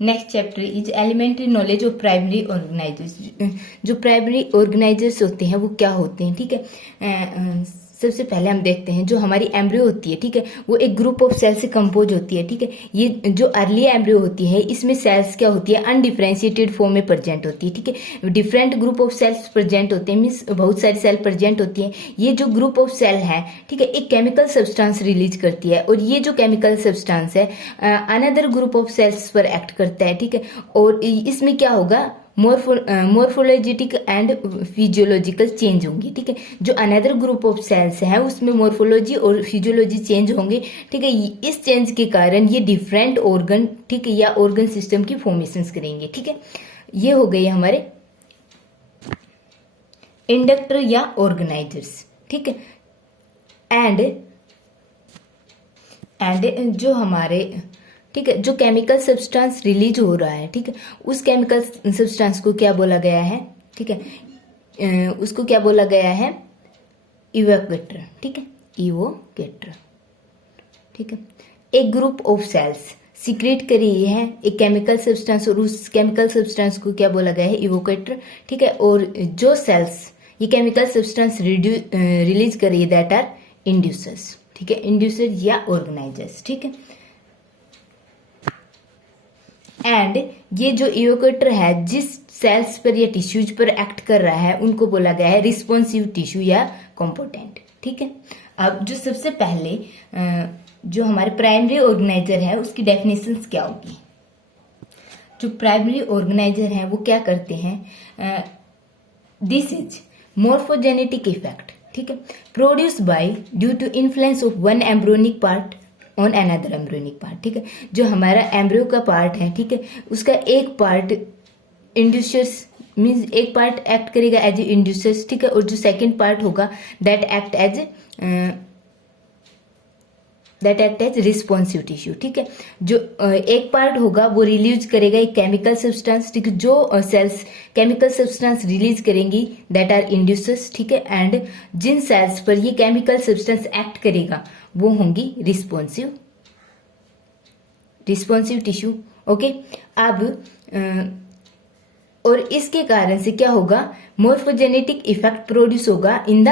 Next chapter is elementary knowledge of primary organisers. जो primary organisers होते हैं वो क्या होते हैं, ठीक है। सबसे पहले हम देखते हैं जो हमारी एम्ब्रियो होती है, ठीक है, वो एक ग्रुप ऑफ सेल से कंपोज होती है, ठीक है। ये जो अर्ली एम्ब्रियो होती है इसमें सेल्स क्या होती है, अनडिफरेंशिएटेड फॉर्म में प्रेजेंट होती है, ठीक है। Different group of cells present होते हैं, मीन्स बहुत सारी सेल प्रेजेंट होती हैं। ये जो ग्रुप ऑफ सेल है, ठीक है, एक केमिकल सब्सटेंस रिलीज करती है और ये जो केमिकल सब्सटेंस है अनदर ग्रुप ऑफ सेल्स पर एक्ट करता है, ठीक है। और इसमें क्या होगा, मोर्फोलॉजिटिक एंड फिजियोलॉजिकल चेंज होंगी, ठीक है। जो अनदर ग्रुप ऑफ सेल्स है उसमें मोर्फोलॉजी और फिजियोलॉजी चेंज होंगे, ठीक है। इस चेंज के कारण ये डिफरेंट ऑर्गन, ठीक है, या ऑर्गन सिस्टम की फॉर्मेशंस करेंगे, ठीक है। ये हो गए हमारे इंडक्टर या ऑर्गेनाइजर्स, ठीक है। एंड जो हमारे, ठीक है, जो केमिकल सब्सटेंस रिलीज हो रहा है, ठीक है, उस केमिकल सब्सटेंस को क्या बोला गया है, ठीक है, उसको क्या बोला गया है, इवोकेटर, ठीक है, इवोकेटर, ठीक है। एक ग्रुप ऑफ सेल्स सीक्रेट कर रही है एक केमिकल सब्सटेंस और उस केमिकल सब्सटेंस को क्या बोला गया है, इवोकेटर, ठीक है। और जो सेल्स ये केमिकल सब्सटेंस रिलीज कर रही है दैट आर इंड्यूसर्स, ठीक है, इंड्यूसर या ऑर्गेनाइजर्स, ठीक है। एंड ये जो इवोकेटर है जिस सेल्स पर या टिश्यूज पर एक्ट कर रहा है उनको बोला गया है रिस्पॉन्सिव टिश्यू या कॉम्पोनेंट, ठीक है। अब जो सबसे पहले जो हमारे प्राइमरी ऑर्गेनाइजर है उसकी डेफिनेशंस क्या होगी। जो प्राइमरी ऑर्गेनाइजर है वो क्या करते हैं, दिस इज मोर्फोजेनेटिक इफेक्ट, ठीक है, produce by due to influence of one embryonic part on another embryonic part, ठीक है। जो हमारा एम्ब्रियो का पार्ट है, ठीक है, उसका एक पार्ट इंड्यूसर्स मीन्स एक पार्ट एक्ट करेगा एज इंड्यूसर्स, ठीक है, और जो सेकंड पार्ट होगा that act as responsive tissue, ठीक है। जो एक पार्ट होगा वो रिलीज करेगा एक केमिकल सब्सटेंस, ठीक है। जो सेल्स केमिकल सब्सटेंस रिलीज करेंगी दैट आर इंड्यूसर्स, ठीक है। एंड जिन सेल्स पर ये केमिकल सब्सटेंस एक्ट करेगा वो होंगी रिस्पॉन्सिव टिश्यू, ओके। अब और इसके कारण से क्या होगा, मोर्फोजेनेटिक इफेक्ट प्रोड्यूस होगा इन द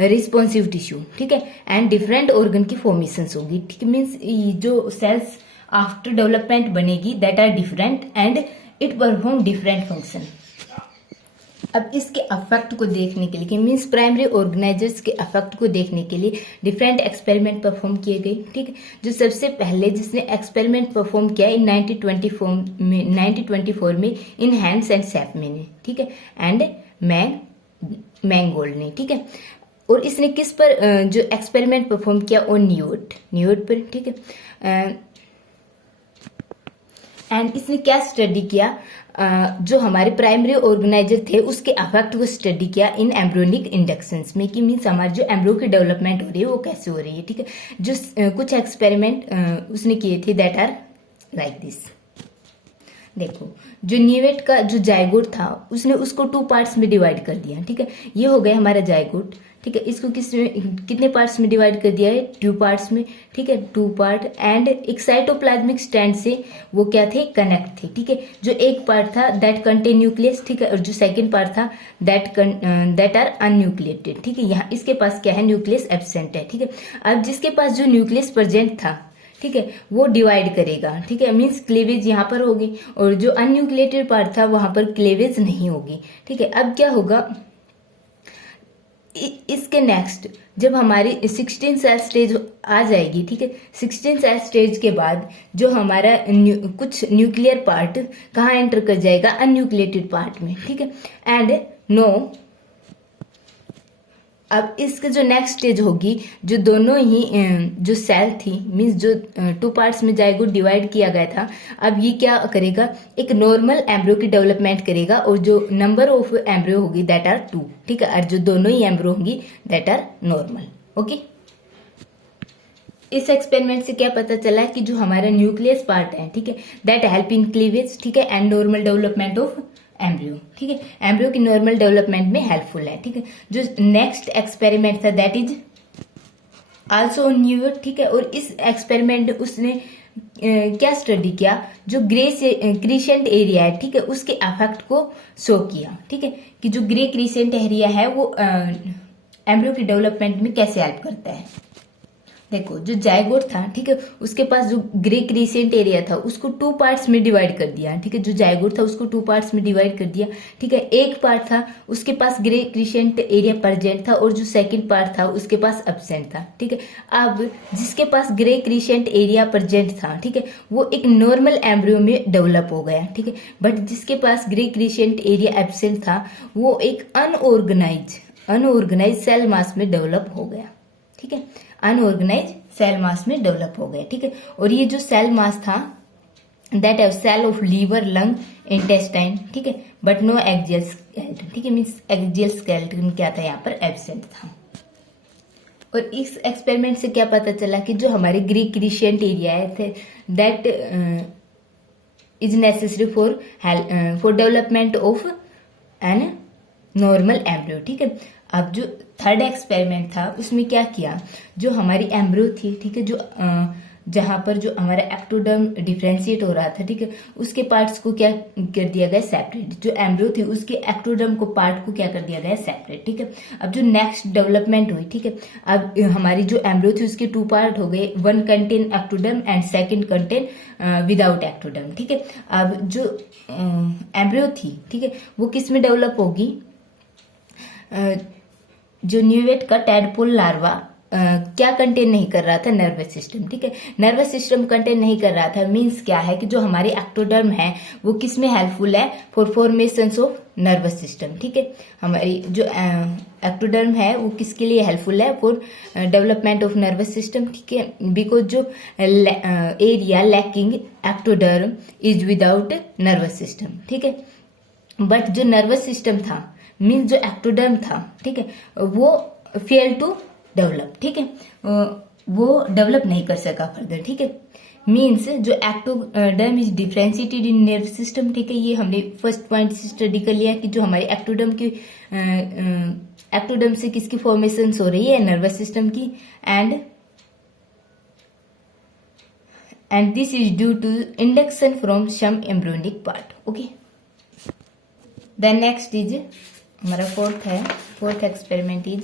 रिस्पॉन्सिव टिश्यू, ठीक है। एंड डिफरेंट ऑर्गन की फॉर्मेशंस होगी, ठीक है। मीन्स जो सेल्स आफ्टर डेवलपमेंट बनेगी that are different and it perform different function. अब इसके अफेक्ट को देखने के लिए मीन्स प्राइमरी ऑर्गेनाइजर्स के अफेक्ट को देखने के लिए डिफरेंट एक्सपेरिमेंट परफॉर्म किए गए, ठीक है। जो सबसे पहले जिसने एक्सपेरिमेंट परफॉर्म किया इन 1924 में इन हैंड्स एंड सैपमे ने, ठीक है, एंड मैंगोल्ड ने, ठीक है। और इसने किस पर जो एक्सपेरिमेंट परफॉर्म किया ऑन न्यूट पर, ठीक है। एंड इसने क्या स्टडी किया, जो हमारे प्राइमरी ऑर्गेनाइजर थे उसके अफेक्ट को स्टडी किया इन एम्ब्रियोनिक इंडक्शंस में, कि मीन्स हमारे जो एम्ब्रियो की डेवलपमेंट हो रही है वो कैसे हो रही है, ठीक है। जो कुछ एक्सपेरिमेंट उसने किए थे दैट आर लाइक दिस। देखो, जो न्यूएट का जो जायगोट था उसने उसको 2 पार्ट्स में डिवाइड कर दिया, ठीक है। ये हो गया हमारा जायगोट, ठीक है। इसको कितने पार्ट्स में डिवाइड कर दिया है, 2 पार्ट्स में, ठीक है, 2 पार्ट। एंड एक साइटोप्लाज्मिक स्टैंड से वो क्या थे, कनेक्ट थे, ठीक है। जो एक पार्ट था दैट कंटेन न्यूक्लियस, ठीक है, और जो सेकंड पार्ट था दैट आर अनन्यूक्लिएटेड, ठीक है। यहाँ इसके पास क्या है, न्यूक्लियस एब्सेंट है, ठीक है। अब जिसके पास जो न्यूक्लियस प्रेजेंट था, ठीक है, वो डिवाइड करेगा, ठीक है, मीन्स क्लेवेज यहाँ पर होगी, और जो अनन्यूक्लिएटेड पार्ट था वहां पर क्लेवेज नहीं होगी, ठीक है। अब क्या होगा, इसके नेक्स्ट जब हमारी 16 सेल स्टेज आ जाएगी, ठीक है, 16 सेल स्टेज के बाद जो हमारा कुछ न्यूक्लियर पार्ट कहाँ एंटर कर जाएगा, अनन्यूक्लिएटेड पार्ट में, ठीक है। एंड नो अब इसके जो नेक्स्ट स्टेज होगी, जो दोनों ही जो सेल थी मीन्स जो 2 पार्ट्स में जायगोट डिवाइड किया गया था, अब ये क्या करेगा, एक नॉर्मल एम्ब्रियो की डेवलपमेंट करेगा, और जो नंबर ऑफ एम्ब्रियो होगी दैट आर 2, ठीक है, और जो दोनों ही एम्ब्रियो होंगी दैट आर नॉर्मल, ओके। इस एक्सपेरिमेंट से क्या पता चला कि जो हमारा न्यूक्लियस पार्ट है, ठीक है, दैट हेल्प इन क्लीवेज, ठीक है, and normal development of embryo, ठीक है, एम्ब्रियो की नॉर्मल डेवलपमेंट में हेल्पफुल है, ठीक है। जो नेक्स्ट एक्सपेरिमेंट था दैट इज आल्सो न्यू, ठीक है। और इस एक्सपेरिमेंट उसने क्या स्टडी किया, जो ग्रे क्रिसेंट एरिया है, ठीक है, उसके इफेक्ट को शो किया, ठीक है, कि जो ग्रे क्रिसेंट एरिया है वो एम्ब्रियो की डेवलपमेंट में कैसे हेल्प करता है। देखो, जो जायगोट था, ठीक है, उसके पास जो ग्रे क्रिसेंट एरिया था उसको 2 पार्ट्स में डिवाइड कर दिया, ठीक है, जो जायगोट था उसको 2 पार्ट्स में डिवाइड कर दिया, ठीक है। एक पार्ट था उसके पास ग्रे क्रिसेंट एरिया प्रेजेंट था और जो सेकंड पार्ट था उसके पास एब्सेंट था, ठीक है। अब जिसके पास ग्रे क्रिसेंट एरिया प्रेजेंट था, ठीक है, वो एक नॉर्मल एम्ब्रियो में डेवलप हो गया, ठीक है, बट जिसके पास ग्रे क्रिसेंट एरिया एब्सेंट था वो एक अनऑर्गेनाइज सेल मास में डेवलप हो गया, ठीक है, अनऑर्गेनाइज सेल मास में डेवलप हो गया, ठीक है। और ये जो सेल मास था that have cell of liver, lung, intestine, ठीक है, बट नो एक्सियल स्केलेटन, ठीक है, मींस एक्सियल स्केलेटन क्या था यहाँ पर, एब्सेंट था। और इस एक्सपेरिमेंट से क्या पता चला कि जो हमारे ग्रे क्रिसेंट एरिया है that is necessary for development of an normal embryo, ठीक है। अब जो थर्ड एक्सपेरिमेंट था उसमें क्या किया, जो हमारी एम्ब्रियो थी, ठीक है, जो जहां पर जो हमारा एक्टोडर्म डिफ्रेंशिएट हो रहा था, ठीक है, उसके पार्ट्स को क्या कर दिया गया, सेपरेट। जो एम्ब्रियो थी उसके एक्टोडर्म को पार्ट को क्या कर दिया गया, सेपरेट, ठीक है। अब जो नेक्स्ट डेवलपमेंट हुई, ठीक है, अब हमारी जो एम्ब्रियो थी उसके 2 पार्ट हो गए, one contain ectoderm and second contain without ectoderm, ठीक है। अब जो एम्ब्रियो थी, ठीक है, वो किस में डेवलप होगी, जो न्यूवेट का टैडपोल लार्वा क्या कंटेन नहीं कर रहा था, नर्वस सिस्टम, ठीक है, नर्वस सिस्टम कंटेन नहीं कर रहा था, मींस क्या है कि जो हमारी एक्टोडर्म है वो किस में हेल्पफुल है, for formation of nervous system, ठीक है। हमारी जो एक्टोडर्म है वो किसके लिए हेल्पफुल है, for development of nervous system, ठीक है, बिकॉज जो area lacking ectoderm is without nervous system, ठीक है। बट जो नर्वस सिस्टम था, मीन्स जो एक्टोडर्म था, ठीक है, वो फेल टू डेवलप, ठीक है, वो डेवलप नहीं कर सका फर्दर, ठीक है, मीन्स जो ectoderm is differentiated in nerve system, ठीक है। ये हमने फर्स्ट पॉइंट से स्टडी कर लिया कि जो हमारी एक्टोडर्म से किसकी फॉर्मेशन हो रही है, नर्वस सिस्टम की, and this is due to induction from some embryonic part, okay. Then next is हमारा फोर्थ एक्सपेरिमेंट इज,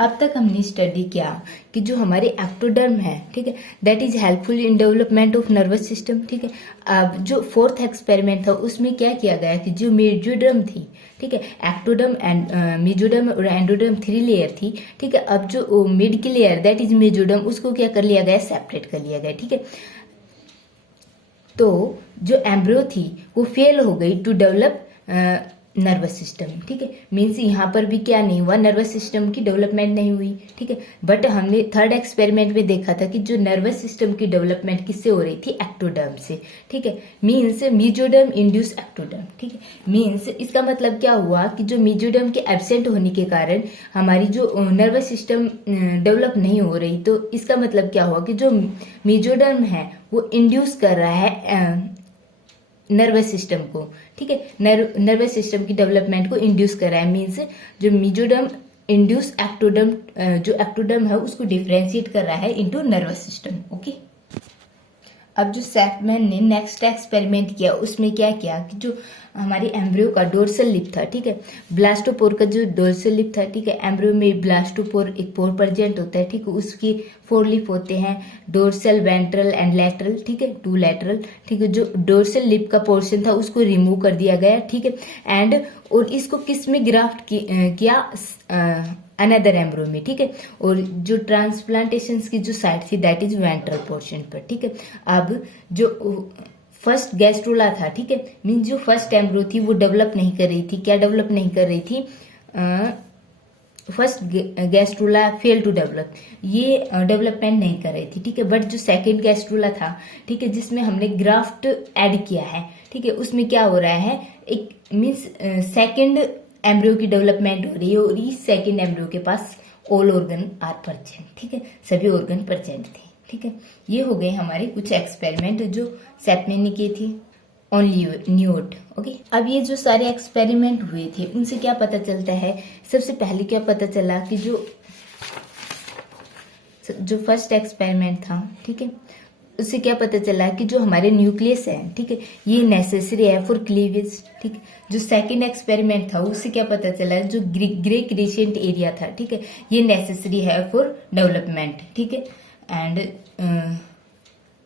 अब तक हमने स्टडी किया कि जो हमारे एक्टोडर्म है, ठीक है, that is helpful in development of nervous system, ठीक है। अब जो फोर्थ एक्सपेरिमेंट था उसमें क्या किया गया कि जो मेजोडर्म थी, ठीक है, एक्टोडर्म एंड मेजोडर्म और एंडोडर्म 3 लेयर थी, ठीक है। अब जो मिड की लेयर दैट इज मेजोडर्म उसको क्या कर लिया गया, सेपरेट कर लिया गया, ठीक है। तो जो एम्ब्रियो थी वो फेल हो गई टू डेवलप नर्वस सिस्टम, ठीक है, मीन्स यहाँ पर भी क्या नहीं हुआ, नर्वस सिस्टम की डेवलपमेंट नहीं हुई, ठीक है। बट हमने थर्ड एक्सपेरिमेंट में देखा था कि जो नर्वस सिस्टम की डेवलपमेंट किससे हो रही थी, एक्टोडर्म से, ठीक है, मीन्स मेजोडर्म इंड्यूस एक्टोडर्म, ठीक है। मीन्स इसका मतलब क्या हुआ कि जो मेजोडर्म के एब्सेंट होने के कारण हमारी जो नर्वस सिस्टम डेवलप नहीं हो रही, तो इसका मतलब क्या हुआ कि जो मेजोडर्म है वो इंड्यूस कर रहा है नर्वस सिस्टम को, ठीक है, नर्वस सिस्टम की डेवलपमेंट को इंड्यूस कर रहा है, मीन्स जो मेजोडर्म इंड्यूस एक्टोडर्म, जो एक्टोडर्म है उसको डिफरेंशिएट कर रहा है इनटू नर्वस सिस्टम, ओके। अब जो सैफमैन ने नेक्स्ट एक्सपेरिमेंट किया उसमें क्या किया कि जो हमारी एम्ब्रियो का डोर्सल लिप था, ठीक है, ब्लास्टोपोर का जो डोर्सल लिप था, ठीक है, एम्ब्रियो में ब्लास्टोपोर एक पोर प्रेजेंट होता है, ठीक है, उसकी 4 लिप होते हैं, डोर्सल, वेंट्रल एंड लैटरल, ठीक है, 2 लैटरल, ठीक है। जो डोर्सल लिप का पोर्शन था उसको रिमूव कर दिया गया, ठीक है, एंड और इसको किस में ग्राफ्ट किया, अनदर एम्ब्रियो में, ठीक है। और जो ट्रांसप्लांटेशन की जो साइट थी दैट इज वेंट्रल पोर्शन पर, ठीक है। अब जो फर्स्ट गैस्ट्रोला था, ठीक है, मीन जो फर्स्ट एम्ब्रियो थी वो डेवलप नहीं कर रही थी, क्या डेवलप नहीं कर रही थी, first gastrula fail to develop, ये डेवलपमेंट नहीं कर रही थी, ठीक है। बट जो सेकंड गैस्ट्रोला था, ठीक है, जिसमें हमने ग्राफ्ट ऐड किया है, ठीक है, उसमें क्या हो रहा है, एक मीन्स सेकंड एम्ब्रियो की डेवलपमेंट हो रही है और इस सेकंड एम्ब्रियो के पास ऑल ऑर्गन आर प्रेजेंट, ठीक है, सभी ऑर्गन प्रेजेंट थे, ठीक है। ये हो गए हमारे कुछ एक्सपेरिमेंट जो सैफमैन ने किए थे ऑन न्यूट, ओके। अब ये जो सारे एक्सपेरिमेंट हुए थे उनसे क्या पता चलता है, सबसे पहले क्या पता चला कि जो जो फर्स्ट एक्सपेरिमेंट था, ठीक है, उससे क्या पता चला कि जो हमारे न्यूक्लियस है, ठीक है, ये नेसेसरी है फॉर क्लीवेज, ठीक है। जो सेकंड एक्सपेरिमेंट था उससे क्या पता चला, जो ग्रे क्रिसेंट एरिया था, ठीक है, ये नेसेसरी है फॉर डेवलपमेंट, ठीक है,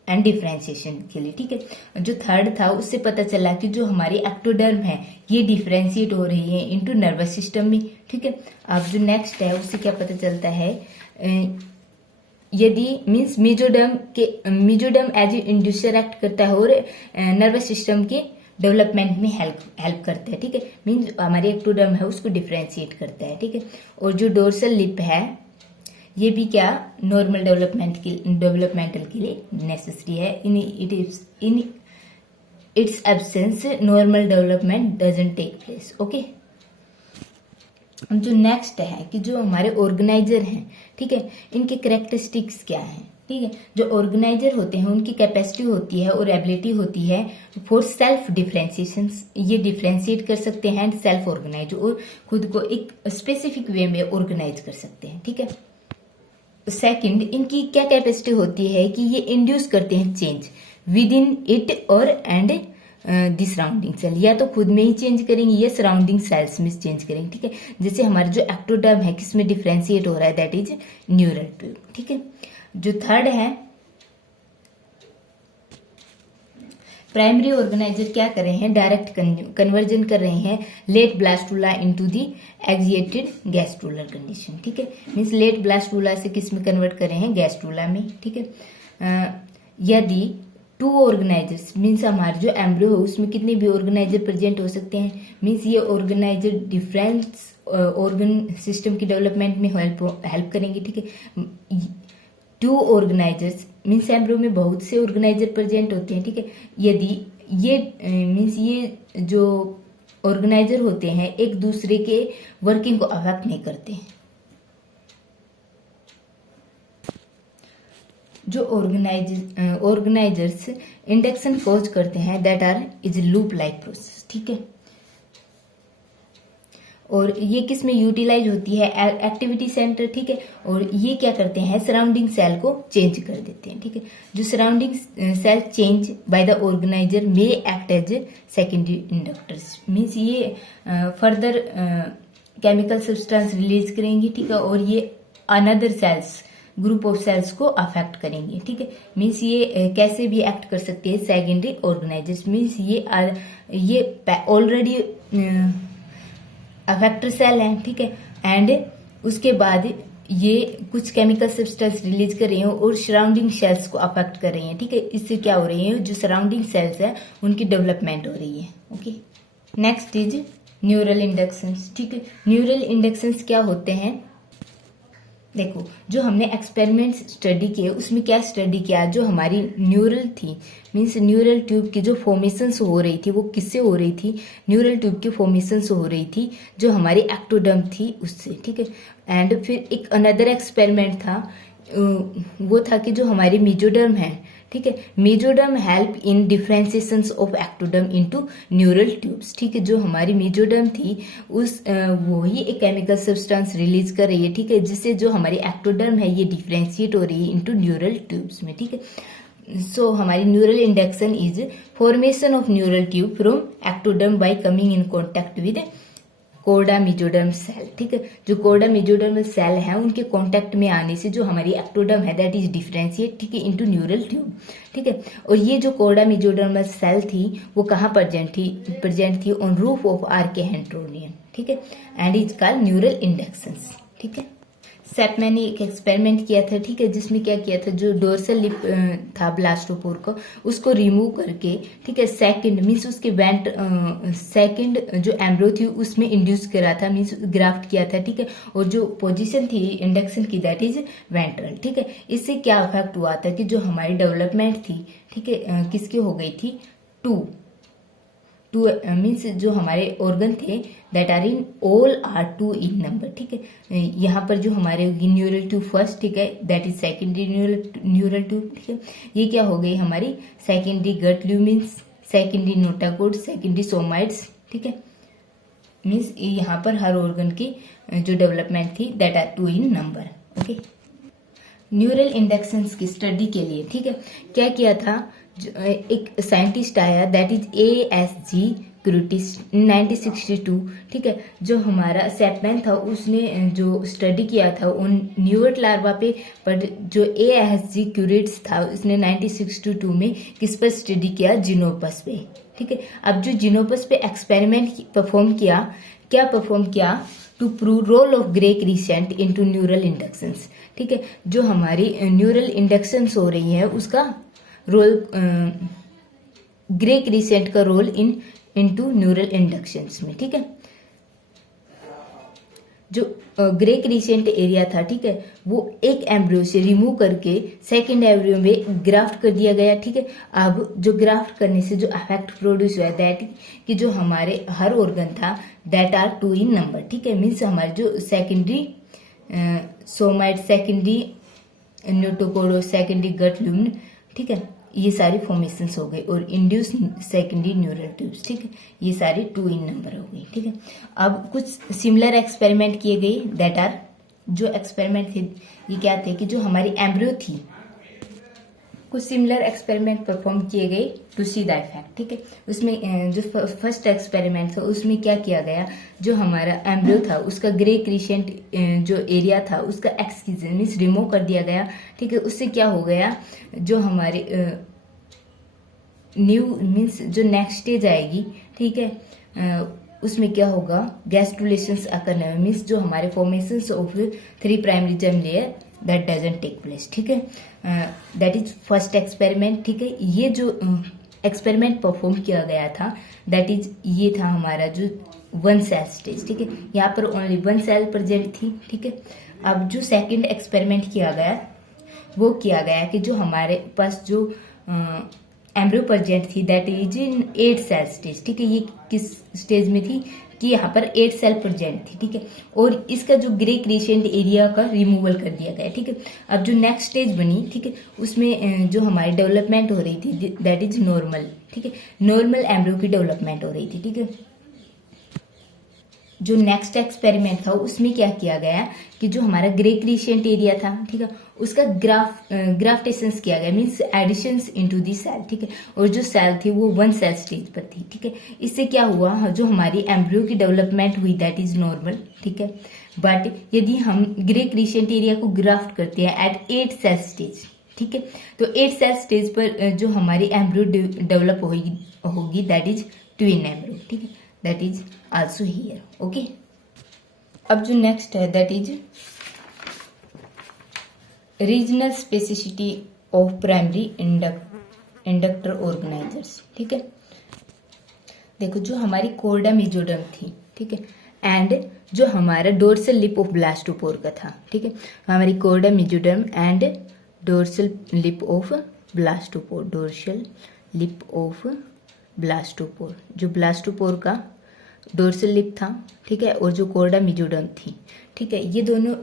एंड डिफ्रेंशिएशन के लिए, ठीक है। जो थर्ड था उससे पता चला कि जो हमारी एक्टोडर्म है ये डिफ्रेंशिएट हो रही है इनटू नर्वस सिस्टम में, ठीक है। अब जो नेक्स्ट है उससे क्या पता चलता है, यदि means mesoderm as a inducer act करता है और नर्वस सिस्टम के डेवलपमेंट में हेल्प करता है, ठीक है। मीन्स हमारी एक्टोडर्म है उसको डिफ्रेंशिएट करता है, ठीक है। और जो डोर्सल लिप है ये भी क्या नॉर्मल डेवलपमेंटल के लिए नेसेसरी है। In its absence normal development doesn't take place, okay. जो नेक्स्ट है कि जो हमारे ऑर्गेनाइजर हैं, ठीक है, इनके कैरेक्टरिस्टिक्स क्या हैं, ठीक है। जो ऑर्गेनाइजर होते हैं उनकी कैपेसिटी होती है और एबिलिटी होती है फॉर सेल्फ डिफ्रेंशिएशन, ये डिफ्रेंशिएट कर सकते हैं एंड सेल्फ ऑर्गेनाइज, और खुद को एक स्पेसिफिक वे में ऑर्गेनाइज कर सकते हैं, ठीक है। सेकंड, इनकी क्या कैपेसिटी होती है कि ये इंड्यूस करते हैं चेंज विद इन इट और एंड दी सराउंडिंग सेल, या तो खुद में ही चेंज करेंगे या सराउंडिंग सेल्स में चेंज करेंगे, ठीक है। जैसे हमारा जो एक्टोडर्म है किसमें डिफ्रेंशिएट हो रहा है, दैट इज न्यूरल ट्यूब, ठीक है। जो थर्ड है, प्राइमरी ऑर्गेनाइजर क्या कर रहे हैं, डायरेक्ट कन्वर्जन कर रहे हैं late blastula into the axiated gastrular condition, ठीक है। मीन्स लेट ब्लास्टुला से किस में कन्वर्ट कर रहे हैं, गैस्ट्रुला में, ठीक है। यदि टू ऑर्गेनाइजर्स मीन्स हमारे जो एम्ब्रियो है उसमें कितने भी ऑर्गेनाइजर प्रेजेंट हो सकते हैं, मीन्स ये ऑर्गेनाइजर डिफरेंट ऑर्गन सिस्टम की डेवलपमेंट में हेल्प करेंगे, ठीक है। टू ऑर्गेनाइजर्स मीन्स एम्ब्रियो में बहुत से ऑर्गेनाइजर प्रेजेंट होते हैं, ठीक है। यदि ये मीन्स ये जो ऑर्गेनाइजर होते हैं एक दूसरे के वर्किंग को अफेक्ट नहीं करते हैं। जो ऑर्गेनाइजर्स इंडक्शन कॉज करते हैं that are is loop like process, ठीक है। और ये किस में यूटिलाइज होती है, एक्टिविटी सेंटर, ठीक है। और ये क्या करते हैं, सराउंडिंग सेल को चेंज कर देते हैं, ठीक है। जो surrounding cell change by the organizer में act as secondary inductors, means ये फर्दर केमिकल सब्सटेंस रिलीज करेंगे, ठीक है। और ये another cells group of cells को अफेक्ट करेंगे, ठीक है। मीन्स ये कैसे भी एक्ट कर सकते हैं सेकेंडरी ऑर्गेनाइजर्स, मीन्स ये ऑलरेडी अफेक्टर सेल है, ठीक है। एंड उसके बाद ये कुछ केमिकल सब्सटेंस रिलीज कर रहे हैं और सराउंडिंग सेल्स को अफेक्ट कर रही हैं, ठीक है। इससे क्या हो रही है, जो सराउंडिंग सेल्स है उनकी डेवलपमेंट हो रही है, okay. Next is neural inductions, ठीक है। न्यूरल इंडक्शंस क्या होते हैं, देखो जो हमने एक्सपेरिमेंट स्टडी किए उसमें क्या स्टडी किया, जो हमारी न्यूरल थी मीन्स न्यूरल ट्यूब की जो फॉर्मेशंस हो रही थी वो किससे हो रही थी, न्यूरल ट्यूब की फॉर्मेशंस हो रही थी जो हमारी एक्टोडर्म थी उससे, ठीक है। एंड फिर एक अनदर एक्सपेरिमेंट था, वो था कि जो हमारी मेजोडर्म है, ठीक है, mesoderm help in differentiation of ectoderm into neural tubes, ठीक है। जो हमारी मेजोडर्म थी उस वो ही एक केमिकल सब्सटेंस रिलीज कर रही है, ठीक है, जिससे जो हमारी एक्टोडर्म है ये डिफ्रेंशिएट हो रही है इनटू न्यूरल ट्यूब्स में, ठीक है। सो हमारी neural induction is formation of neural tube from ectoderm by coming in contact with chorda mesoderm cell, ठीक है। जो कोर्डा मेजोडर्मल सेल है उनके कांटेक्ट में आने से जो हमारी एक्टोडर्म है दैट इज डिफरेंशिएट, ठीक है, इनटू न्यूरल ट्यूब, ठीक है। और ये जो कोर्डा मेजोडर्मल सेल थी वो कहाँ प्रेजेंट थी ऑन रूफ ऑफ आर्केहेंड्रोनियन, ठीक है, and is called neural inductions, ठीक है। सेपमैन ने एक एक्सपेरिमेंट किया था, ठीक है, जिसमें क्या किया था, जो डोर्सल लिप था ब्लास्टोपोर का उसको रिमूव करके, ठीक है, सेकंड मीन्स उसके सेकंड जो एम्ब्रो थी उसमें इंड्यूस करा था, मीन्स ग्राफ्ट किया था, ठीक है। और जो पोजीशन थी इंडक्शन की दैट इज वेंट्रल, ठीक है। इससे क्या इफेक्ट हुआ था कि जो हमारी डेवलपमेंट थी, ठीक है, किसकी हो गई थी, टू मीन्स जो हमारे ऑर्गन थे that are in all are 2 in number, ठीक है। यहाँ पर जो हमारे न्यूरल ट्यूब फर्स्ट, ठीक है, that is secondary neural tube, ठीक है। ये क्या हो गई हमारी सेकेंडरी गट ल्यूमिन्स, सेकेंडरी नोटाकोड, सेकेंडरी सोमाइड्स, ठीक है। मीन्स यहाँ पर हर ऑर्गन की जो डेवलपमेंट थी that are 2 in number, okay. Neural inductions की स्टडी के लिए, ठीक है, क्या किया था, एक साइंटिस्ट आया दैट इज ASG क्रूटिस 1962, ठीक है, जो हमारा सैपमैन था उसने जो स्टडी किया था उन न्यूअर्ट लार्वा पे, पर जो ASG क्यूरिट्स था उसने 1962 में किस पर स्टडी किया, जिनोपस पे, ठीक है। अब जो जिनोपस पे एक्सपेरिमेंट परफॉर्म किया, क्या परफॉर्म किया, to prove role of grey crescent into neural inductions, ठीक है, जो हमारी न्यूरल इंडक्शंस हो रही है उसका रोल, ग्रे क्रिसेंट का रोल इनटू न्यूरल इंडक्शंस में, ठीक है। जो ग्रे क्रिसेंट एरिया था, ठीक है, वो एक एम्ब्रियो से रिमूव करके सेकंड एम्ब्रियो में ग्राफ्ट कर दिया गया, ठीक है। अब जो ग्राफ्ट करने से जो इफेक्ट प्रोड्यूस हुआ दैट कि जो हमारे हर ऑर्गन था दैट आर 2 इन नंबर, ठीक है, मीन्स हमारे जो सेकेंडरी सोमाइट, सेकेंडरी न्यूटोकोडो, सेकेंडरी गट ल्यूमन, ठीक है, ये सारी फॉर्मेशंस हो गई, और इंड्यूस सेकेंडरी न्यूरल ट्यूब्स, ठीक है, ये सारी 2 इन नंबर हो गई, ठीक है। अब कुछ सिमिलर एक्सपेरिमेंट किए गए दैट आर, जो एक्सपेरिमेंट थे ये क्या थे कि जो हमारी एम्ब्रियो थी, कुछ सिमिलर एक्सपेरिमेंट परफॉर्म किए गए टू सी द इफेक्ट, ठीक है। उसमें जो फर्स्ट एक्सपेरिमेंट था उसमें क्या किया गया, जो हमारा एम्ब्रियो था उसका ग्रे क्रिसेंट जो एरिया था उसका एक्सक्यूजन मीन्स रिमूव कर दिया गया, ठीक है। उससे क्या हो गया, जो हमारे न्यू मीन्स जो नेक्स्ट स्टेज आएगी, ठीक है, उसमें क्या होगा, गैस्ट्रुलेशंस अकर मीन्स जो हमारे formations of 3 primary germ layer that doesn't take place, ठीक है। दैट इज फर्स्ट एक्सपेरिमेंट, ठीक है। ये जो एक्सपेरिमेंट परफॉर्म किया गया था दैट इज, ये था हमारा जो 1 सेल स्टेज, ठीक है, यहाँ पर ओनली 1 सेल प्रेजेंट थी, ठीक है। अब जो सेकंड एक्सपेरिमेंट किया गया वो किया गया कि जो हमारे पास जो एम्ब्रियो प्रेजेंट थी that is in 8 cell stage, ठीक है। ये किस स्टेज में थी कि यहाँ पर 8 सेल प्रेजेंट थी, ठीक है, और इसका जो ग्रे क्रिसेंट एरिया का रिमूवल कर दिया गया, ठीक है। अब जो नेक्स्ट स्टेज बनी, ठीक है, उसमें जो हमारी डेवलपमेंट हो रही थी दैट इज नॉर्मल, ठीक है, नॉर्मल एम्ब्रियो की डेवलपमेंट हो रही थी, ठीक है। जो नेक्स्ट एक्सपेरिमेंट था उसमें क्या किया गया कि जो हमारा ग्रे क्रिसेंट एरिया था, ठीक है, उसका ग्राफ्टेशंस किया गया, means additions into the cell, ठीक है, और जो सेल थी वो 1 सेल स्टेज पर थी, ठीक है। इससे क्या हुआ, जो हमारी एम्ब्रियो की डेवलपमेंट हुई दैट इज नॉर्मल, ठीक है। बट यदि हम ग्रे क्रिसेंट एरिया को ग्राफ्ट करते हैं एट 8 सेल स्टेज, ठीक है, तो 8 सेल स्टेज पर जो हमारी एम्ब्रियो डेवलप होगी दैट इज ट्विन एम्ब्रियो, ठीक है, that is also here, okay. अब जो नेक्स्ट है that is regional specificity of primary inductor organizers, ठीक है। देखो जो हमारी कोर्डा मेजोडर्म थी, ठीक है, एंड जो हमारा डोर्सल लिप ऑफ ब्लास्टोपोर का था, ठीक है, हमारी Korda mesoderm and dorsal lip of blastopore, dorsal lip of blastopore, जो ब्लास्टोपोर का डोर्सल लिप था, ठीक है, और जो कोर्डा मेजोडर्म थी, ठीक है, ये दोनों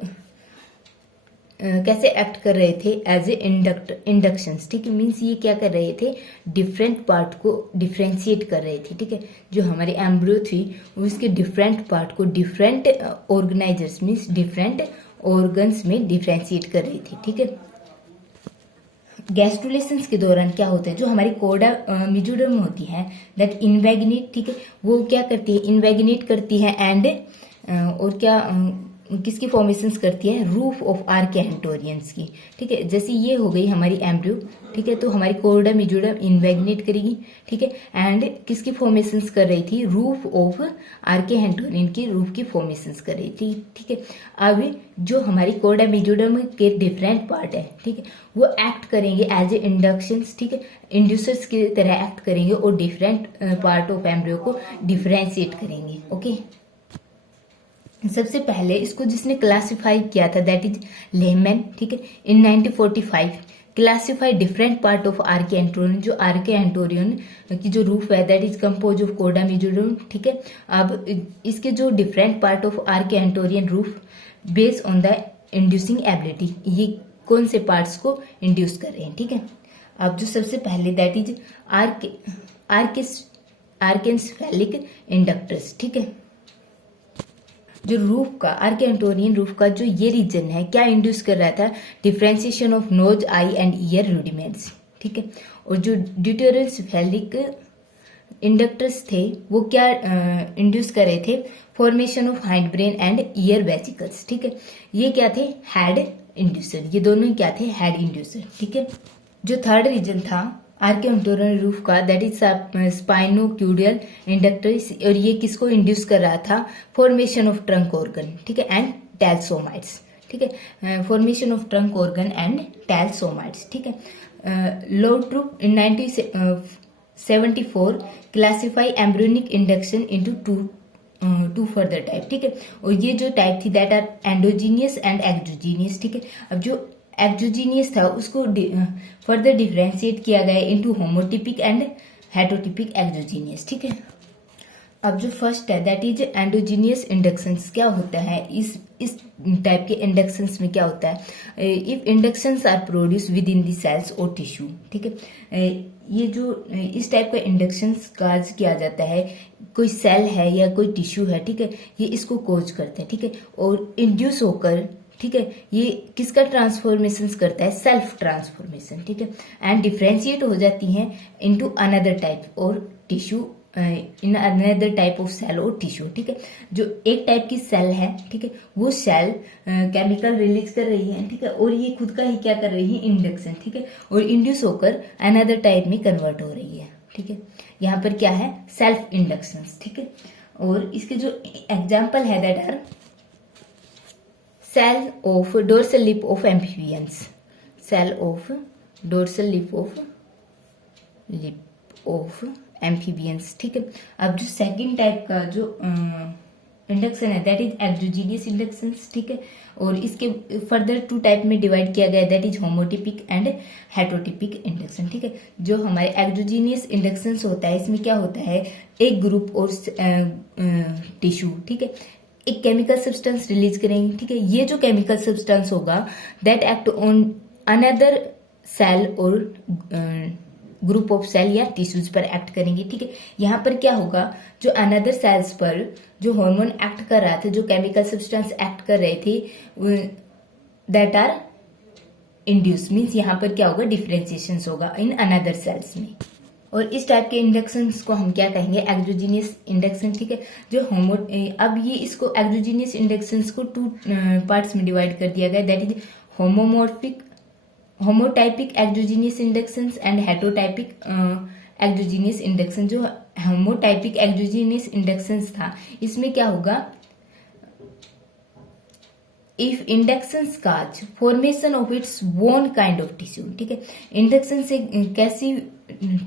कैसे एक्ट कर रहे थे एज ए इंडक्शंस, ठीक है, मीन्स ये क्या कर रहे थे, डिफरेंट पार्ट को डिफ्रेंशिएट कर रहे थे, ठीक है। जो हमारी एम्ब्रियो थी उसके डिफरेंट पार्ट को different organisers means different organs में डिफ्रेंशिएट कर रही थी, ठीक है। गैस्ट्रुलेशंस के दौरान क्या होता है, जो हमारी कोर्डा मेजोडर्म होती है दैट इन्वेगिनेट, ठीक है, वो क्या करती है, इन्वेगिनेट करती है एंड और क्या किसकी फॉर्मेशंस करती है, रूफ ऑफ आर्कियंटोरियंस की, ठीक है। जैसे ये हो गई हमारी एम्ब्रियो, ठीक है, तो हमारी कोर्डा मेजोडर्म इन्वेगिनेट करेगी, ठीक है, एंड किसकी फॉर्मेशंस कर रही थी, रूफ ऑफ आर्कियंटोरियन की रूफ की फॉर्मेशंस कर रही थी, ठीक है। अब जो हमारी कोर्डा मेजोडर्म के डिफरेंट पार्ट है, ठीक है, वो एक्ट करेंगे एज ए इंडक्शंस, ठीक है, इंड्यूसर्स की तरह एक्ट करेंगे और डिफरेंट पार्ट ऑफ एम्ब्रियो को डिफरेंशिएट करेंगे, ओके। सबसे पहले इसको जिसने क्लासिफाई किया था दैट इज लेहमैन, ठीक है, in 1945 classify different part of archenteron, जो आर्कियंटोरियन की जो रूफ है that is compose of chorda mesoderm, ठीक है। अब इसके जो different part of archenteron roof based on the inducing ability, ये कौन से पार्ट्स को इंड्यूस कर रहे हैं, ठीक है। अब जो सबसे पहले दैट इज आर्केन्सेफेलिक इंडक्टर्स, ठीक है। जो रूफ का आर्कियोटोरियन रूफ का जो ये रीजन है क्या इंड्यूस कर रहा था, differentiation of nose, I and year rudiments, ठीक है। और जो ड्यूटेरल सिफेलिक इंडक्टर्स थे वो क्या इंड्यूस कर रहे थे, formation of hind brain and year vesicles, ठीक है। ये क्या थे, हेड इंड्यूसर, ये दोनों ही क्या थे, हेड इंड्यूसर, ठीक है। जो थर्ड रीजन था आर्कियोटोरियन रूफ का, दैट इज स्पाइनोक्यूडियल इंडक्टर्स, और ये किसको इंड्यूस कर रहा था, फॉर्मेशन ऑफ ट्रंक ऑर्गन, ठीक है, एंड टैलसोमाइट्स, ठीक है, formation of trunk organ and tail somites, ठीक है। Lovtrup in 1974 classify embryonic induction into two further type, ठीक है। और ये जो टाइप थी that are endogenous and exogenous, ठीक है। अब जो एक्सोजीनियस था उसको फर्दर डिफरेंशिएट किया गया इनटू होमोटिपिक एंड हेटरोटिपिक एक्सोजीनियस, ठीक है। अब जो फर्स्ट है दैट इज एंडोजीनियस इंडक्शंस, क्या होता है इस टाइप के इंडक्शंस में क्या होता है, if inductions are produce with in the cells और टिश्यू, ठीक है। ये जो इस टाइप का इंडक्शंस काज किया जाता है, कोई सेल है या कोई टिश्यू है, ठीक है, ये इसको कोज करते हैं, ठीक है, और इंड्यूस होकर, ठीक है, ये किसका ट्रांसफॉर्मेशन करता है, सेल्फ ट्रांसफॉर्मेशन, ठीक है, एंड डिफ्रेंशिएट हो जाती हैं इनटू अनदर टाइप और tissue, in another type of cell और टिश्यू, ठीक है। जो एक टाइप की सेल है, ठीक है, वो सेल केमिकल रिलीज कर रही है, ठीक है, और ये खुद का ही क्या कर रही है, इंडक्शन, ठीक है, और इंड्यूस होकर अनदर टाइप में कन्वर्ट हो रही है, ठीक है। यहाँ पर क्या है, सेल्फ इंडक्शन, ठीक है। और इसके जो एग्जाम्पल है that are cell of dorsal lip of amphibians, cell of dorsal lip of amphibians, ठीक है। अब जो सेकंड टाइप का जो इंडक्शन है दैट इज एक्सोजीनियस इंडक्शन, ठीक है, और इसके फर्दर टू टाइप में डिवाइड किया गया दैट इज होमोटिपिक एंड हेटरोटिपिक इंडक्शन, ठीक है। जो हमारे एक्सोजीनियस इंडक्शन होता है इसमें क्या होता है, एक ग्रुप और टिश्यू, ठीक है, एक केमिकल सब्सटेंस रिलीज करेंगे, ठीक है। ये जो केमिकल सब्सटेंस होगा that act on another cell और ग्रुप ऑफ सेल या टिश्यूज पर एक्ट करेंगे, ठीक है। यहाँ पर क्या होगा, जो अनदर सेल्स पर जो हार्मोन एक्ट कर रहा था, जो केमिकल सब्सटेंस एक्ट कर रहे थे दैट आर इंड्यूस, मीन्स यहाँ पर क्या होगा, डिफरेंशिएशन होगा इन अनदर सेल्स में। और इस टाइप के इंडक्शंस को हम क्या कहेंगे, एक्सोजीनियस इंडक्शन, ठीक है। जो अब ये इसको एक्सोजीनियस इंडक्शंस को टू पार्ट्स में डिवाइड कर दिया गया that is homotypic exogenous inductions and heterotypic exogenous induction. जो होमोटाइपिक एक्सोजीनियस इंडक्शंस था इसमें क्या होगा, if inductions cause formation of its own kind of tissue, ठीक है। इंडक्शन से कैसी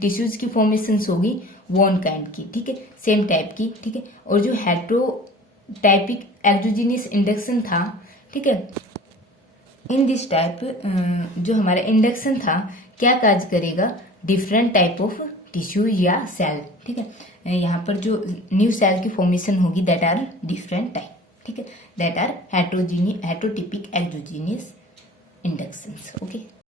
टिश्यूज की फॉर्मेशन होगी, ओन काइंड की, ठीक है, सेम टाइप की, ठीक है। और जो हेटरोटाइपिक एक्सोजीनियस इंडक्शन था, ठीक है, इन दिस टाइप जो हमारा इंडक्शन था क्या काज करेगा, डिफरेंट टाइप ऑफ टिश्यू या सेल, ठीक है। यहाँ पर जो न्यू सेल की फॉर्मेशन होगी दैट आर डिफरेंट टाइप, ठीक है, that are heterotypic exogenous inductions, okay.